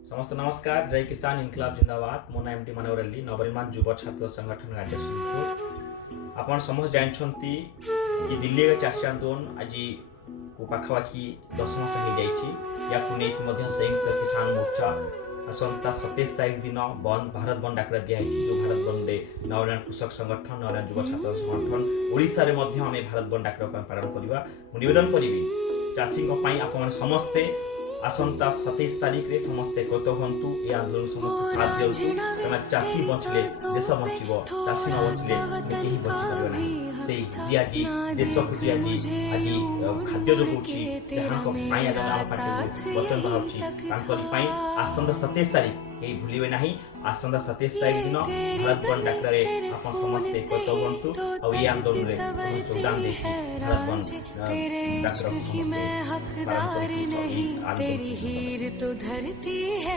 समस्त नमस्कार। जय किसान इनकलाब जिंदाबाद। मो ना एमटी मनोहरल्ली नवनिर्माण युव छात्र संगठन राज्य समिति। आपण समस्त जानछंती कि दिल्ली के चाषी आंदोलन आज को पाखापाखि 10 मास हो जाइछि। या कुनै कि मध्य संयुक्त किसान मोर्चा असंता 27 तारीख दिन बंद भारत बंद डाकरा दिया है। जो भारत बंद नवनिर्माण कृषक संगठन नवनिर्माण युव छात्र संगठन ओडिसा रे मध्य आमे भारत बंद डाकरा पालन करबा। निवेदन करिवि चाषी को पई आपण समस्ते आसंता 27 तारीख रे समस्ते एकत्र हंतु। ए आंदोलन समस्त साथ दियंतु। कारण चाषी बचले देश बचिबो, चाषी न बचले केही बचि परिबो नाही। सेही जी आजि देश को जी आजि खाद्य जोगुछि जहां पई आम पार्टी वचन बाहुछि तांकरी पई आसंता 27 तारीख केही भूलिबे नाही। आसंता 27 तारीख दिन भारत बंद डाकरा रे आपण समस्त एकत्र हंतु और ए आंदोलन रे समस्त योगदान देछि। भारत बंद डाकरा समस्त तेरी हीर तो धरती है।